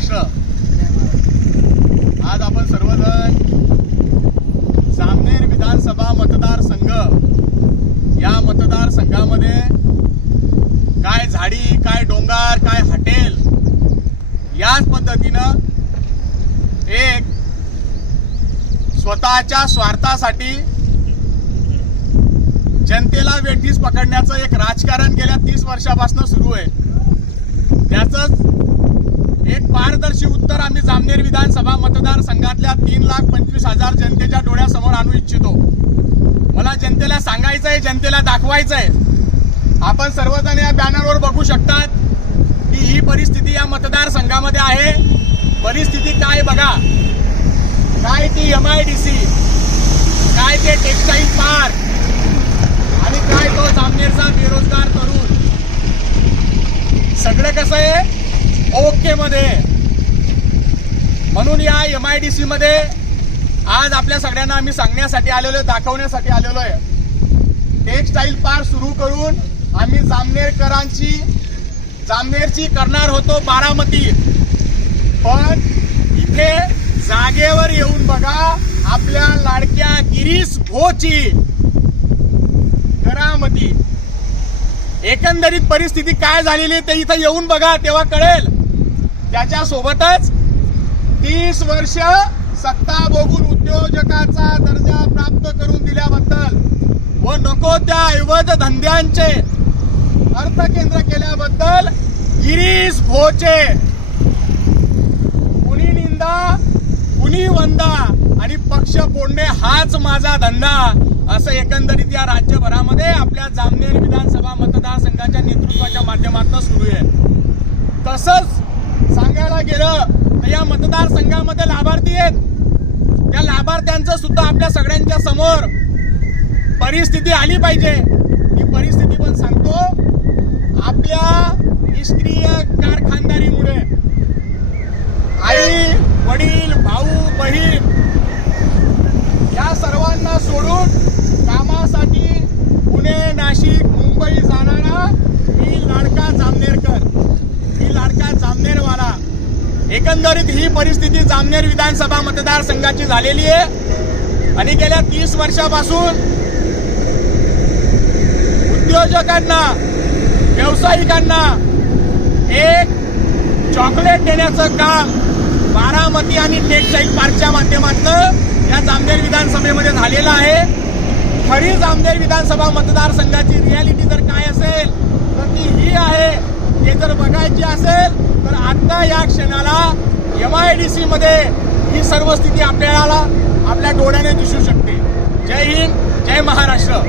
महाराष्ट्र. आज आपण सर्वजण जामनेर विधानसभा मतदारसंघ. या मतदारसंघामध्ये काय झाडी काय डोंगर काय हॉटेल याच पद्धतीनं एक स्वतःच्या स्वार्थासाठी जनतेला वेठीस पकडण्याचं एक राजकारण गेल्या तीस वर्षापासून सुरू आहे. त्याच एक पारदर्शी उत्तर आम्ही जामनेर विधानसभा मतदारसंघातल्या तीन लाख पंचवीस हजार जनतेच्या डोळ्यासमोर आणू इच्छितो. मला जनतेला सांगायचंय जनतेला दाखवायचं आहे आपण सर्वजण या बॅनरवर बघू शकतात की ही परिस्थिती या मतदारसंघामध्ये आहे. परिस्थिती काय बघा. काय ती एम आय डी सी काय ते टेक्सटाईल पार्क? आणि काय तो जामनेरचा बेरोजगार तरुण? सगळं कसं आहे? ओके मध्ये. म्हणून या एम आय डी सी मध्ये आज आपल्या सगळ्यांना आम्ही सांगण्यासाठी आलेलो आहे दाखवण्यासाठी आलेलो आहे टेक्सटाईल पार्क सुरू करून आम्ही जामनेरकरांची जामनेरची करणार होतो बारामती. पण इथे जागेवर येऊन बघा आपल्या लाडक्या गिरीश भोची. करामती. एकंदरीत परिस्थिती काय झालेली आहे ते इथं येऊन बघा तेव्हा कळेल. त्याच्या सोबतच तीस वर्ष सत्ता बघून उद्योजकाचा दर्जा प्राप्त करून दिल्याबद्दल व नको त्या ऐवज धंद्यांचे अर्थकेंद्र केल्याबद्दल गिरीश भोचे. कुणी निंदा कुणी वंदा आणि पक्ष फोडणे हाच माझा धंदा असं एकंदरीत या राज्यभरामध्ये आपल्या जामनेर विधानसभा मतदारसंघाच्या नेतृत्वाच्या माध्यमातून सुरू आहे. तसंच सांगायला गेलं तर या मतदारसंघामध्ये लाभार्थी आहेत. त्या लाभार्थ्यांचं सुद्धा आपल्या सगळ्यांच्या समोर परिस्थिती आली पाहिजे. ही परिस्थिती पण सांगतो आपल्या निष्क्रिय कारखानदारीमुळे. आई वडील भाऊ बहीण या सर्वांना सोडून एकंदरीत ही परिस्थिती जामनेर विधानसभा मतदारसंघाची झालेली आहे. आणि गेल्या तीस वर्षापासून उद्योजकांना व्यावसायिकांना एक चॉकलेट देण्याचं काम बारामती आणि टेक्सटाईल पार्कच्या माध्यमातून या जामनेर विधानसभेमध्ये झालेलं आहे. खरी जामनेर विधानसभा मतदारसंघाची रियालिटी जर काय असेल तर ती ही आहे. हे जर बघायची असेल तर आता या क्षणाला एम आय डी सी मध्ये ही सर्व स्थिती आपल्याला आपल्या डोळ्याने दिसू शकते. जय हिंद जय महाराष्ट्र.